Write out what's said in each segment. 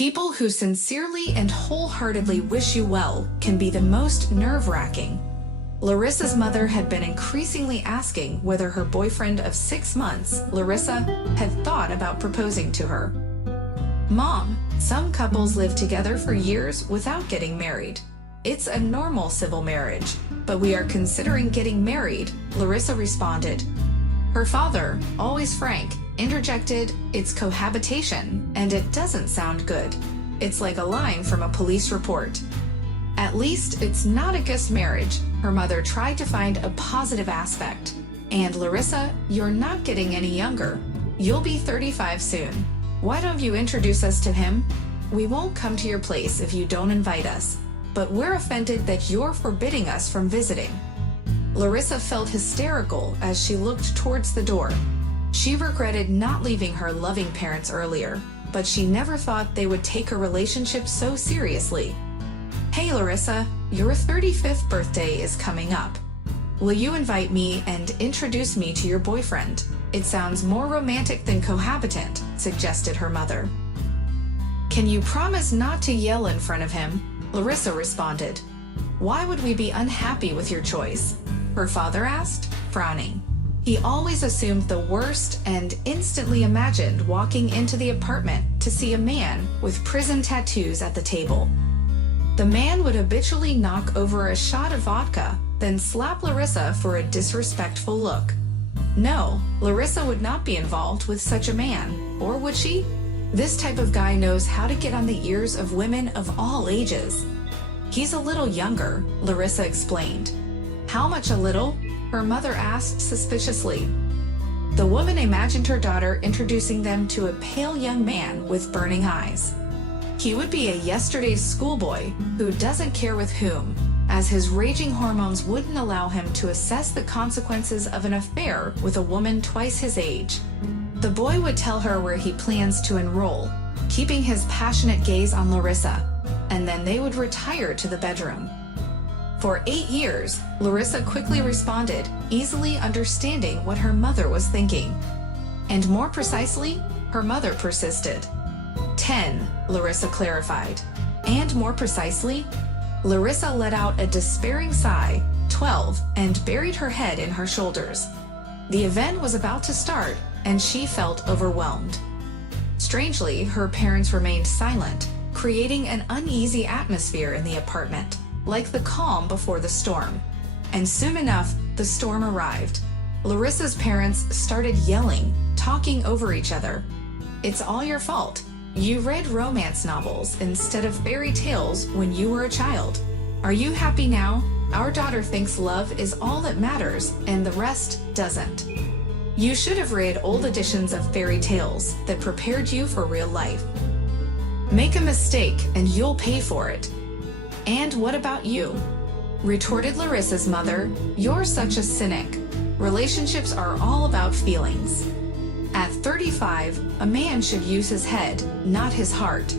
People who sincerely and wholeheartedly wish you well can be the most nerve-wracking. Larissa's mother had been increasingly asking whether her boyfriend of 6 months, Larissa, had thought about proposing to her. "Mom, some couples live together for years without getting married. It's a normal civil marriage, but we are considering getting married," Larissa responded. Her father, always frank, interjected, "It's cohabitation, and it doesn't sound good. It's like a line from a police report." "At least it's not a ghost marriage," her mother tried to find a positive aspect. "And Larissa, you're not getting any younger. You'll be 35 soon. Why don't you introduce us to him? We won't come to your place if you don't invite us, but we're offended that you're forbidding us from visiting." Larissa felt hysterical as she looked towards the door. She regretted not leaving her loving parents earlier, but she never thought they would take her relationship so seriously. "Hey Larissa, your 35th birthday is coming up. Will you invite me and introduce me to your boyfriend? It sounds more romantic than cohabitant," suggested her mother. "Can you promise not to yell in front of him?" Larissa responded. "Why would we be unhappy with your choice?" her father asked, frowning. He always assumed the worst and instantly imagined walking into the apartment to see a man with prison tattoos at the table. The man would habitually knock over a shot of vodka, then slap Larissa for a disrespectful look. No, Larissa would not be involved with such a man, or would she? This type of guy knows how to get on the ears of women of all ages. "He's a little younger," Larissa explained. "How much a little?" her mother asked suspiciously. The woman imagined her daughter introducing them to a pale young man with burning eyes. He would be a yesterday's schoolboy who doesn't care with whom, as his raging hormones wouldn't allow him to assess the consequences of an affair with a woman twice his age. The boy would tell her where he plans to enroll, keeping his passionate gaze on Larissa, and then they would retire to the bedroom. For 8 years, Larissa quickly responded, easily understanding what her mother was thinking. And more precisely, her mother persisted. 10, Larissa clarified. And more precisely, Larissa let out a despairing sigh, 12, and buried her head in her shoulders. The event was about to start, and she felt overwhelmed. Strangely, her parents remained silent, creating an uneasy atmosphere in the apartment, like the calm before the storm. And soon enough, the storm arrived. Larissa's parents started yelling, talking over each other. "It's all your fault. You read romance novels instead of fairy tales when you were a child. Are you happy now? Our daughter thinks love is all that matters and the rest doesn't. You should have read old editions of fairy tales that prepared you for real life. Make a mistake and you'll pay for it." "And what about you?" retorted Larissa's mother. "You're such a cynic. Relationships are all about feelings. At 35, a man should use his head, not his heart.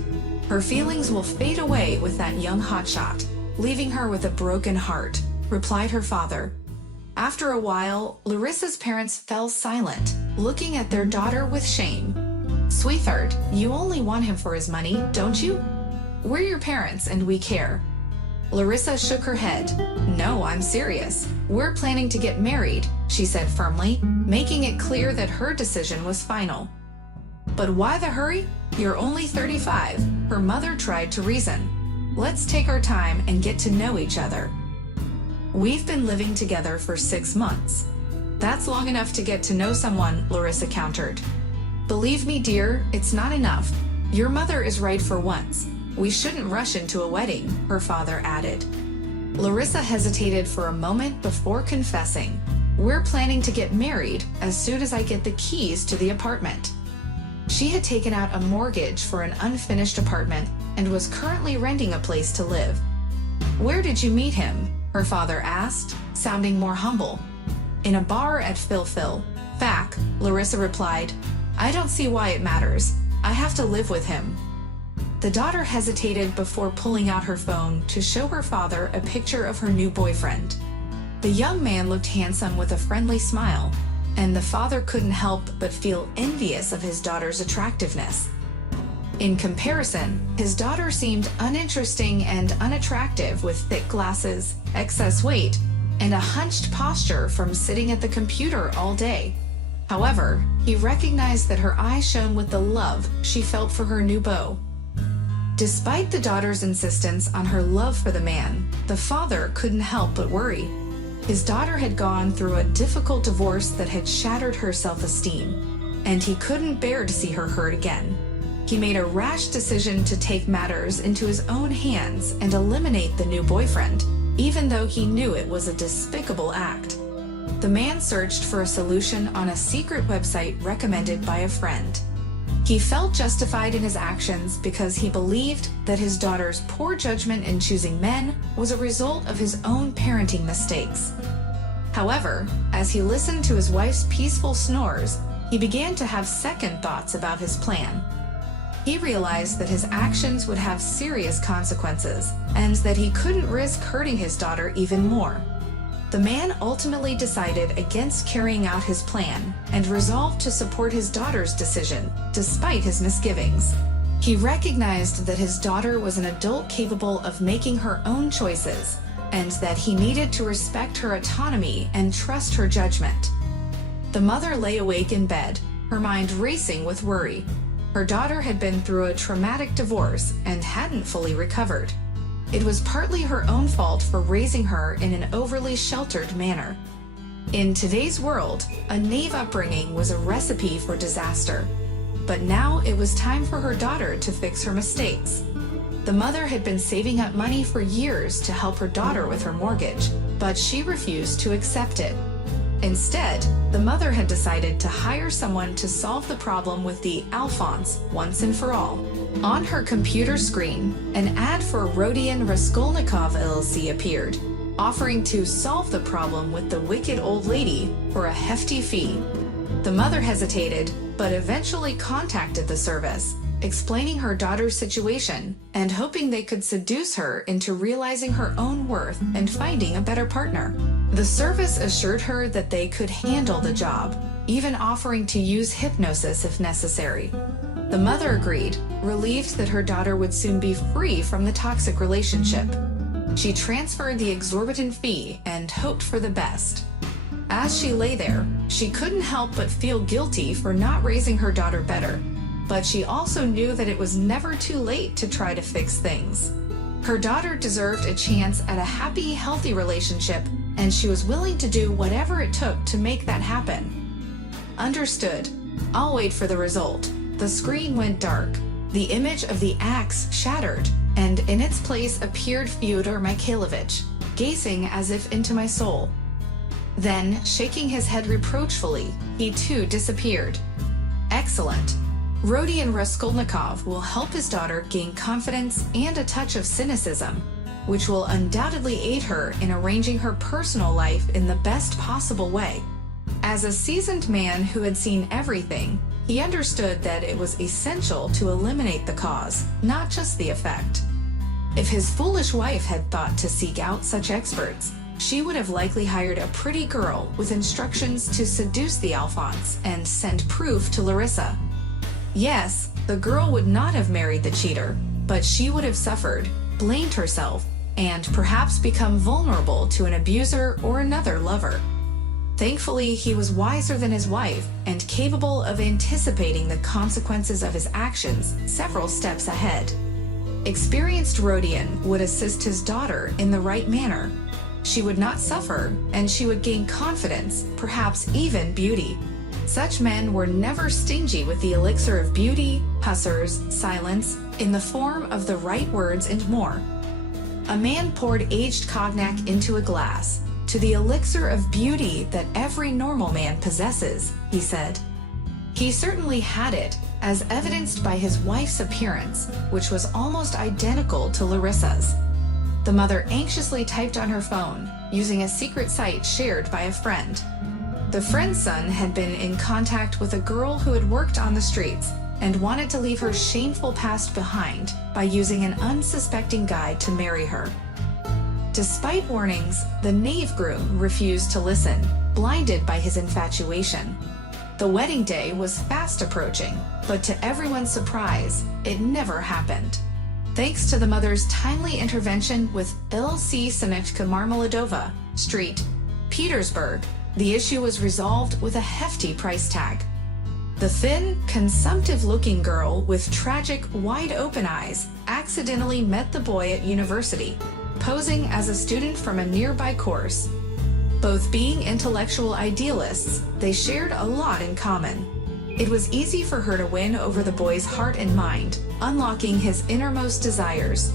Her feelings will fade away with that young hotshot, leaving her with a broken heart," replied her father. After a while, Larissa's parents fell silent, looking at their daughter with shame. "Sweetheart, you only want him for his money, don't you? We're your parents and we care." Larissa shook her head. "No, I'm serious. We're planning to get married," she said firmly, making it clear that her decision was final. "But why the hurry? You're only 35, her mother tried to reason. "Let's take our time and get to know each other. We've been living together for 6 months. That's long enough to get to know someone," Larissa countered. "Believe me, dear, it's not enough. Your mother is right for once. We shouldn't rush into a wedding," her father added. Larissa hesitated for a moment before confessing, "We're planning to get married as soon as I get the keys to the apartment." She had taken out a mortgage for an unfinished apartment and was currently renting a place to live. "Where did you meet him?" her father asked, sounding more humble. "In a bar at Phil. Fac," Larissa replied. "I don't see why it matters. I have to live with him." The daughter hesitated before pulling out her phone to show her father a picture of her new boyfriend. The young man looked handsome with a friendly smile, and the father couldn't help but feel envious of his daughter's attractiveness. In comparison, his daughter seemed uninteresting and unattractive with thick glasses, excess weight, and a hunched posture from sitting at the computer all day. However, he recognized that her eyes shone with the love she felt for her new beau. Despite the daughter's insistence on her love for the man, the father couldn't help but worry. His daughter had gone through a difficult divorce that had shattered her self-esteem, and he couldn't bear to see her hurt again. He made a rash decision to take matters into his own hands and eliminate the new boyfriend, even though he knew it was a despicable act. The man searched for a solution on a secret website recommended by a friend. He felt justified in his actions because he believed that his daughter's poor judgment in choosing men was a result of his own parenting mistakes. However, as he listened to his wife's peaceful snores, he began to have second thoughts about his plan. He realized that his actions would have serious consequences, and that he couldn't risk hurting his daughter even more. The man ultimately decided against carrying out his plan and resolved to support his daughter's decision, despite his misgivings. He recognized that his daughter was an adult capable of making her own choices, and that he needed to respect her autonomy and trust her judgment. The mother lay awake in bed, her mind racing with worry. Her daughter had been through a traumatic divorce and hadn't fully recovered. It was partly her own fault for raising her in an overly sheltered manner. In today's world, a naive upbringing was a recipe for disaster. But now it was time for her daughter to fix her mistakes. The mother had been saving up money for years to help her daughter with her mortgage, but she refused to accept it. Instead, the mother had decided to hire someone to solve the problem with the Alphonse once and for all. On her computer screen, an ad for Rodion Raskolnikov LLC appeared, offering to solve the problem with the wicked old lady for a hefty fee. The mother hesitated, but eventually contacted the service, explaining her daughter's situation and hoping they could seduce her into realizing her own worth and finding a better partner. The service assured her that they could handle the job, even offering to use hypnosis if necessary. The mother agreed, relieved that her daughter would soon be free from the toxic relationship. She transferred the exorbitant fee and hoped for the best. As she lay there, she couldn't help but feel guilty for not raising her daughter better, but she also knew that it was never too late to try to fix things. Her daughter deserved a chance at a happy, healthy relationship, and she was willing to do whatever it took to make that happen. Understood. I'll wait for the result. The screen went dark. The image of the axe shattered, and in its place appeared Fyodor Mikhailovich, gazing as if into my soul. Then, shaking his head reproachfully, he too disappeared. Excellent. Rodion Raskolnikov will help his daughter gain confidence and a touch of cynicism, which will undoubtedly aid her in arranging her personal life in the best possible way. As a seasoned man who had seen everything, he understood that it was essential to eliminate the cause, not just the effect. If his foolish wife had thought to seek out such experts, she would have likely hired a pretty girl with instructions to seduce the Alphonse and send proof to Larissa. Yes, the girl would not have married the cheater, but she would have suffered, blamed herself, and perhaps become vulnerable to an abuser or another lover. Thankfully, he was wiser than his wife and capable of anticipating the consequences of his actions several steps ahead. Experienced Rodion would assist his daughter in the right manner. She would not suffer, and she would gain confidence, perhaps even beauty. Such men were never stingy with the elixir of beauty, hussars, silence, in the form of the right words and more. A man poured aged cognac into a glass. To the elixir of beauty that every normal man possesses, he said. He certainly had it, as evidenced by his wife's appearance, which was almost identical to Larissa's. The mother anxiously typed on her phone, using a secret site shared by a friend. The friend's son had been in contact with a girl who had worked on the streets and wanted to leave her shameful past behind by using an unsuspecting guy to marry her. Despite warnings, the naive groom refused to listen, blinded by his infatuation. The wedding day was fast approaching, but to everyone's surprise, it never happened. Thanks to the mother's timely intervention with LC Sanechka Marmeladova, Street, Petersburg, the issue was resolved with a hefty price tag. The thin, consumptive-looking girl with tragic, wide-open eyes accidentally met the boy at university, posing as a student from a nearby course. Both being intellectual idealists, they shared a lot in common. It was easy for her to win over the boy's heart and mind, unlocking his innermost desires.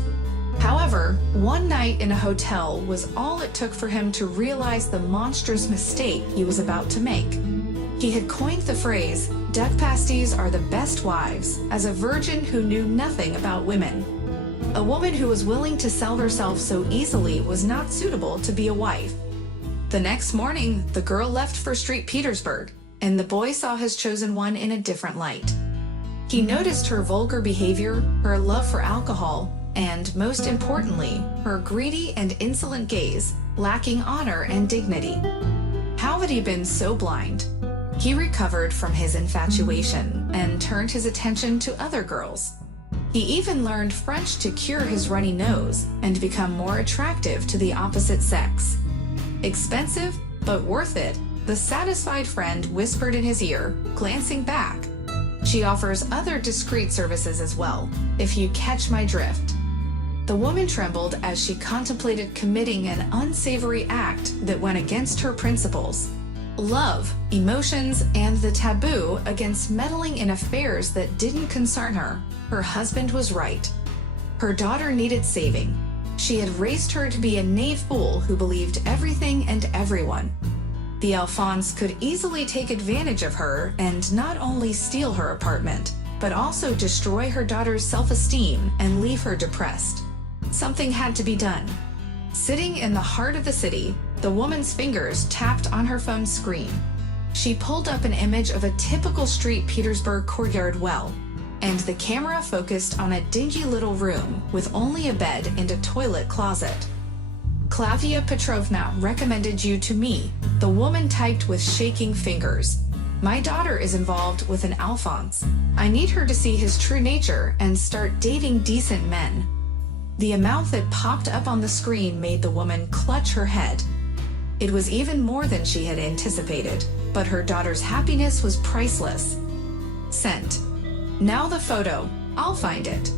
However, one night in a hotel was all it took for him to realize the monstrous mistake he was about to make. He had coined the phrase, "Duck pasties are the best wives," as a virgin who knew nothing about women. A woman who was willing to sell herself so easily was not suitable to be a wife. The next morning, the girl left for Street Petersburg, and the boy saw his chosen one in a different light. He noticed her vulgar behavior, her love for alcohol, and, most importantly, her greedy and insolent gaze, lacking honor and dignity. How had he been so blind? He recovered from his infatuation and turned his attention to other girls. He even learned French to cure his runny nose and become more attractive to the opposite sex. Expensive, but worth it, the satisfied friend whispered in his ear, glancing back. "She offers other discreet services as well, if you catch my drift." The woman trembled as she contemplated committing an unsavory act that went against her principles. Love, emotions, and the taboo against meddling in affairs that didn't concern her. Her husband was right. Her daughter needed saving. She had raised her to be a knave fool who believed everything and everyone. The Alphonse could easily take advantage of her and not only steal her apartment, but also destroy her daughter's self-esteem and leave her depressed. Something had to be done. Sitting in the heart of the city, the woman's fingers tapped on her phone screen. She pulled up an image of a typical Street Petersburg courtyard well, and the camera focused on a dingy little room with only a bed and a toilet closet. "Klavia Petrovna recommended you to me," the woman typed with shaking fingers. "My daughter is involved with an Alphonse. I need her to see his true nature and start dating decent men." The amount that popped up on the screen made the woman clutch her head. It was even more than she had anticipated, but her daughter's happiness was priceless. Sent. "Now the photo. I'll find it."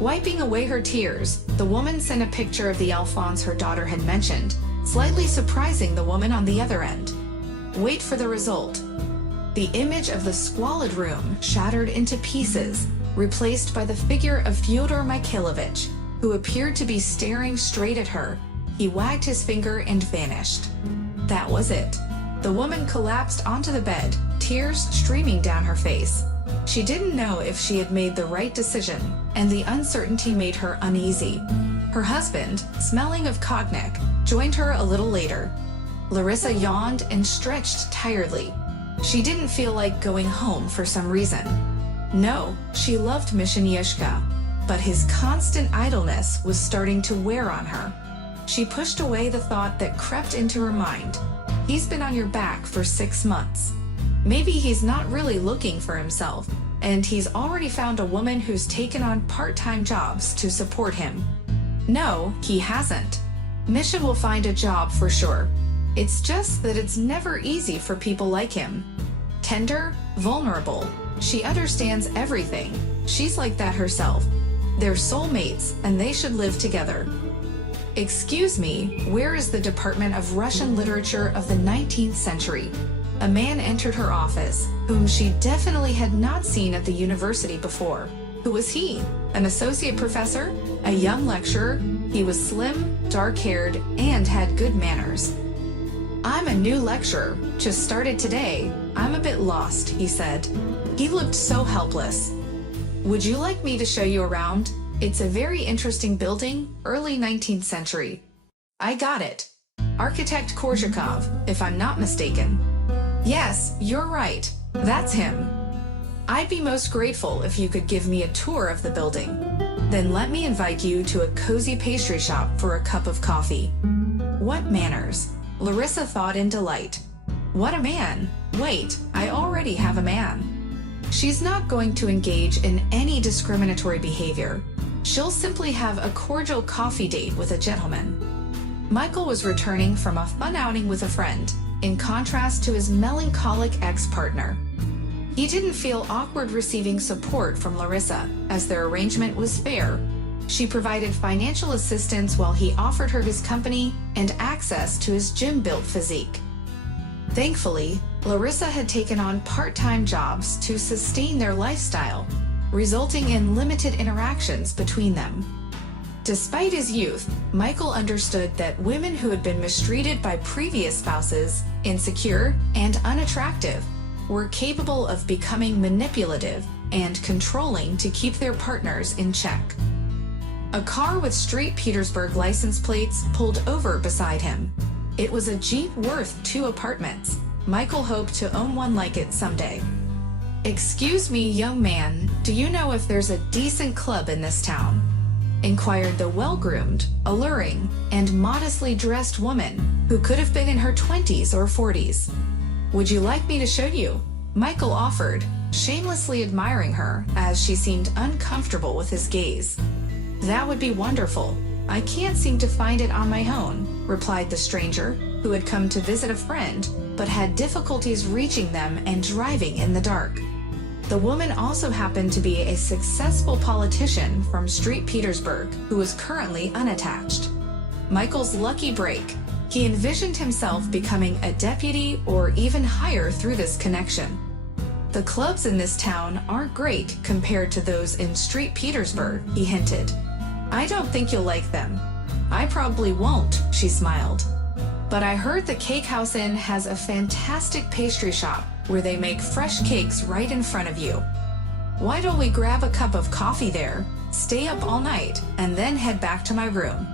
Wiping away her tears, the woman sent a picture of the Alphonse her daughter had mentioned, slightly surprising the woman on the other end. Wait for the result. The image of the squalid room shattered into pieces, replaced by the figure of Fyodor Mikhailovich, who appeared to be staring straight at her. He wagged his finger and vanished. That was it. The woman collapsed onto the bed, tears streaming down her face. She didn't know if she had made the right decision, and the uncertainty made her uneasy. Her husband, smelling of cognac, joined her a little later. Larissa yawned and stretched tiredly. She didn't feel like going home for some reason. No, she loved Mishinishka, but his constant idleness was starting to wear on her. She pushed away the thought that crept into her mind. He's been on your back for 6 months. Maybe he's not really looking for himself, and he's already found a woman who's taken on part-time jobs to support him. No, he hasn't. Misha will find a job for sure. It's just that it's never easy for people like him. Tender, vulnerable. She understands everything. She's like that herself. They're soulmates, and they should live together. "Excuse me, where is the Department of Russian Literature of the 19th century? A man entered her office, whom she definitely had not seen at the university before. Who was he? An associate professor? A young lecturer? He was slim, dark-haired, and had good manners. "I'm a new lecturer, just started today. I'm a bit lost," he said. He looked so helpless. "Would you like me to show you around? It's a very interesting building, early 19th century. I got it. Architect Korzhakov, if I'm not mistaken." "Yes, you're right. That's him." "I'd be most grateful if you could give me a tour of the building. Then let me invite you to a cozy pastry shop for a cup of coffee." What manners, Larissa thought in delight. What a man! "Wait, I already have a man." She's not going to engage in any discriminatory behavior. She'll simply have a cordial coffee date with a gentleman. Michael was returning from a fun outing with a friend, in contrast to his melancholic ex-partner. He didn't feel awkward receiving support from Larissa, as their arrangement was fair. She provided financial assistance while he offered her his company and access to his gym-built physique. Thankfully, Larissa had taken on part-time jobs to sustain their lifestyle, resulting in limited interactions between them. Despite his youth, Michael understood that women who had been mistreated by previous spouses, insecure and unattractive, were capable of becoming manipulative and controlling to keep their partners in check. A car with St. Petersburg license plates pulled over beside him. It was a Jeep worth 2 apartments. Michael hoped to own one like it someday. "Excuse me, young man, do you know if there's a decent club in this town?" inquired the well-groomed, alluring, and modestly dressed woman who could have been in her 20s or 40s. "Would you like me to show you?" Michael offered, shamelessly admiring her as she seemed uncomfortable with his gaze. "That would be wonderful. I can't seem to find it on my own," replied the stranger, who had come to visit a friend but had difficulties reaching them and driving in the dark. The woman also happened to be a successful politician from St. Petersburg who was currently unattached. Michael's lucky break. He envisioned himself becoming a deputy or even higher through this connection. "The clubs in this town aren't great compared to those in St. Petersburg," he hinted. "I don't think you'll like them." "I probably won't," she smiled. "But I heard the Cake House Inn has a fantastic pastry shop where they make fresh cakes right in front of you. Why don't we grab a cup of coffee there, stay up all night, and then head back to my room?"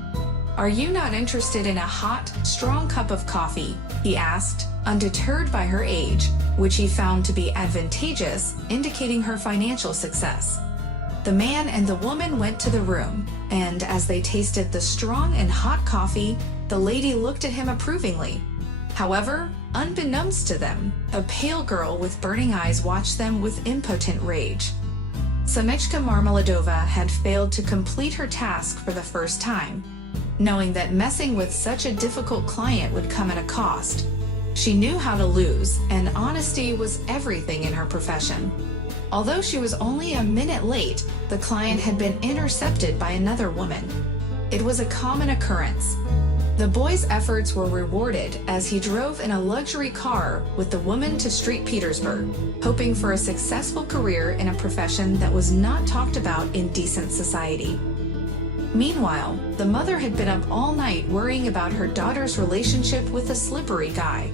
"Are you not interested in a hot, strong cup of coffee?" he asked, undeterred by her age, which he found to be advantageous, indicating her financial success. The man and the woman went to the room, and as they tasted the strong and hot coffee, the lady looked at him approvingly. However, unbeknownst to them, a pale girl with burning eyes watched them with impotent rage. Samichka Marmeladova had failed to complete her task for the first time. Knowing that messing with such a difficult client would come at a cost, she knew how to lose, and honesty was everything in her profession. Although she was only a minute late, the client had been intercepted by another woman. It was a common occurrence. The boy's efforts were rewarded as he drove in a luxury car with the woman to St. Petersburg, hoping for a successful career in a profession that was not talked about in decent society. Meanwhile, the mother had been up all night worrying about her daughter's relationship with a slippery guy.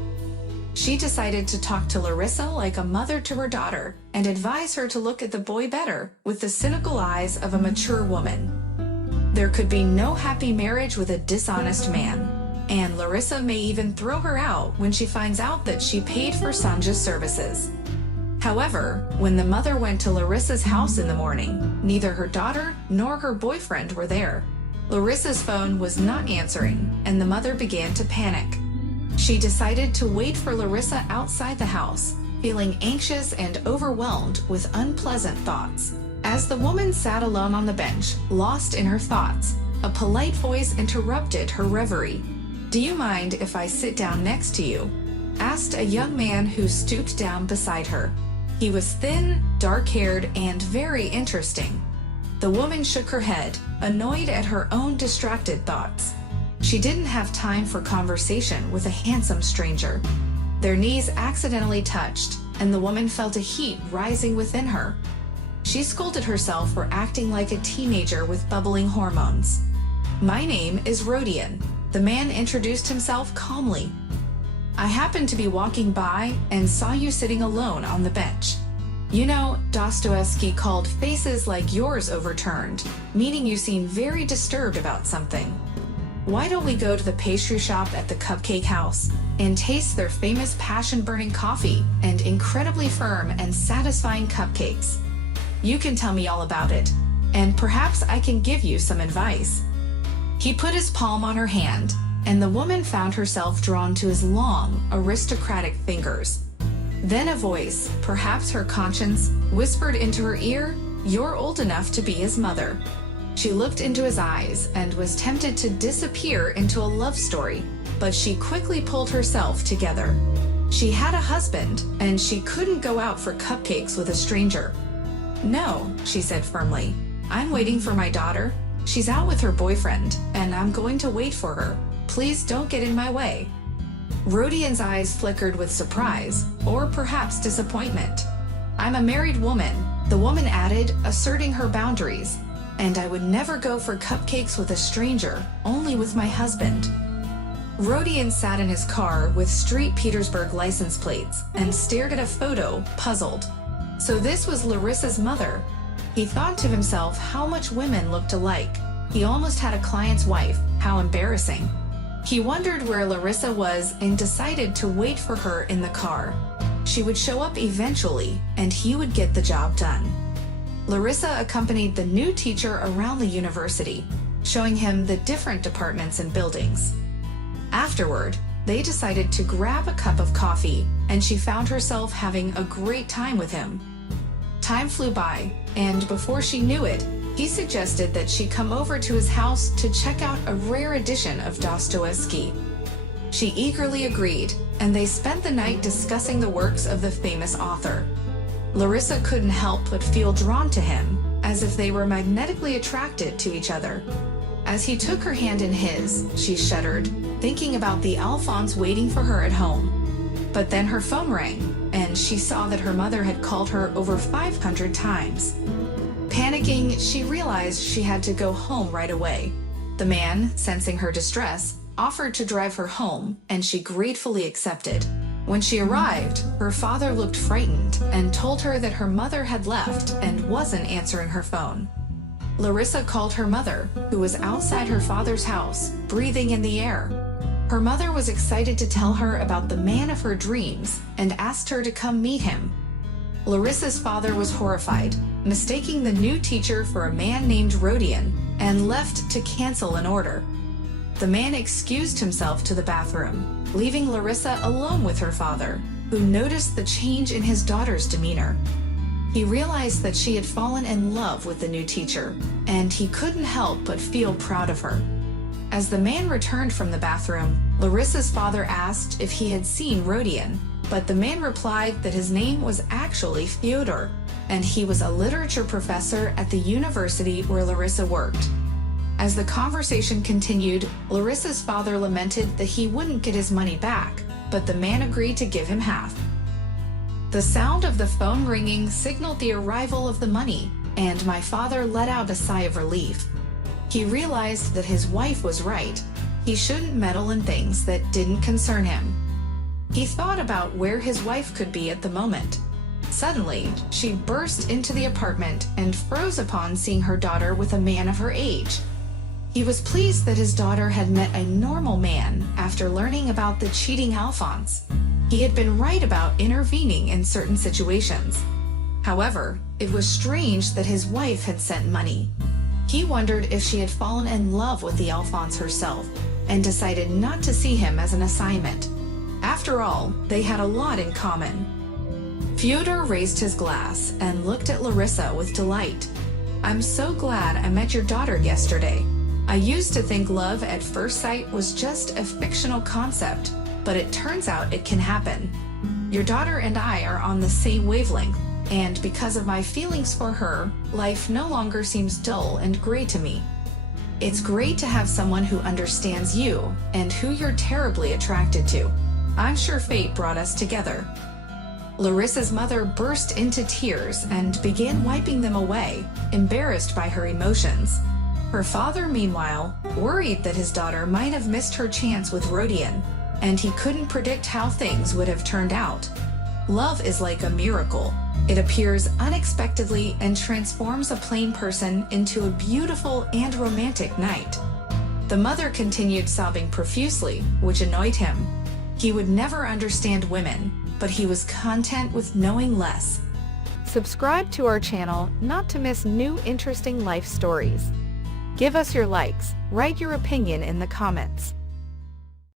She decided to talk to Larissa like a mother to her daughter and advise her to look at the boy better with the cynical eyes of a mature woman. There could be no happy marriage with a dishonest man, and Larissa may even throw her out when she finds out that she paid for Sanja's services. However, when the mother went to Larissa's house in the morning, neither her daughter nor her boyfriend were there. Larissa's phone was not answering, and the mother began to panic. She decided to wait for Larissa outside the house, feeling anxious and overwhelmed with unpleasant thoughts. As the woman sat alone on the bench, lost in her thoughts, a polite voice interrupted her reverie. "Do you mind if I sit down next to you?" asked a young man who stooped down beside her. He was thin, dark-haired, and very interesting. The woman shook her head, annoyed at her own distracted thoughts. She didn't have time for conversation with a handsome stranger. Their knees accidentally touched, and the woman felt a heat rising within her. She scolded herself for acting like a teenager with bubbling hormones. "My name is Rodion," the man introduced himself calmly. "I happened to be walking by and saw you sitting alone on the bench. You know, Dostoevsky called faces like yours overturned, meaning you seem very disturbed about something. Why don't we go to the pastry shop at the Cupcake House and taste their famous passion-burning coffee and incredibly firm and satisfying cupcakes? You can tell me all about it, and perhaps I can give you some advice." He put his palm on her hand, and the woman found herself drawn to his long, aristocratic fingers. Then a voice, perhaps her conscience, whispered into her ear, "You're old enough to be his mother." She looked into his eyes and was tempted to disappear into a love story, but she quickly pulled herself together. She had a husband, and she couldn't go out for cupcakes with a stranger. "No," she said firmly. "I'm waiting for my daughter. She's out with her boyfriend, and I'm going to wait for her. Please don't get in my way." Rodian's eyes flickered with surprise, or perhaps disappointment. "I'm a married woman," the woman added, asserting her boundaries, "and I would never go for cupcakes with a stranger, only with my husband." Rodian sat in his car with Street Petersburg license plates and stared at a photo, puzzled. So this was Larissa's mother. He thought to himself how much women looked alike. He almost had a client's wife. How embarrassing. He wondered where Larissa was and decided to wait for her in the car. She would show up eventually, and he would get the job done. Larissa accompanied the new teacher around the university, showing him the different departments and buildings. Afterward, they decided to grab a cup of coffee, and she found herself having a great time with him. Time flew by, and before she knew it, he suggested that she come over to his house to check out a rare edition of Dostoevsky. She eagerly agreed, and they spent the night discussing the works of the famous author. Larissa couldn't help but feel drawn to him, as if they were magnetically attracted to each other. As he took her hand in his, she shuddered, thinking about the Alphonse waiting for her at home. But then her phone rang, and she saw that her mother had called her over 500 times. Panicking, she realized she had to go home right away. The man, sensing her distress, offered to drive her home, and she gratefully accepted. When she arrived, her father looked frightened and told her that her mother had left and wasn't answering her phone. Larissa called her mother, who was outside her father's house, breathing in the air. Her mother was excited to tell her about the man of her dreams and asked her to come meet him. Larissa's father was horrified, mistaking the new teacher for a man named Rodian, and left to cancel an order. The man excused himself to the bathroom, leaving Larissa alone with her father, who noticed the change in his daughter's demeanor. He realized that she had fallen in love with the new teacher, and he couldn't help but feel proud of her. As the man returned from the bathroom, Larissa's father asked if he had seen Rodian, but the man replied that his name was actually Fyodor, and he was a literature professor at the university where Larissa worked. As the conversation continued, Larissa's father lamented that he wouldn't get his money back, but the man agreed to give him half. The sound of the phone ringing signaled the arrival of the money, and my father let out a sigh of relief. He realized that his wife was right. He shouldn't meddle in things that didn't concern him. He thought about where his wife could be at the moment. Suddenly, she burst into the apartment and froze upon seeing her daughter with a man of her age. He was pleased that his daughter had met a normal man after learning about the cheating Alphonse. He had been right about intervening in certain situations. However, it was strange that his wife had sent money. He wondered if she had fallen in love with the Alphonse herself, and decided not to see him as an assignment. After all, they had a lot in common. Fyodor raised his glass and looked at Larissa with delight. "I'm so glad I met your daughter yesterday. I used to think love at first sight was just a fictional concept, but it turns out it can happen. Your daughter and I are on the same wavelength, and because of my feelings for her, life no longer seems dull and gray to me. It's great to have someone who understands you and who you're terribly attracted to. I'm sure fate brought us together." Larissa's mother burst into tears and began wiping them away, embarrassed by her emotions. Her father, meanwhile, worried that his daughter might have missed her chance with Rodian, and he couldn't predict how things would have turned out. Love is like a miracle. It appears unexpectedly and transforms a plain person into a beautiful and romantic night. The mother continued sobbing profusely, which annoyed him. He would never understand women, but he was content with knowing less. Subscribe to our channel not to miss new interesting life stories. Give us your likes, write your opinion in the comments.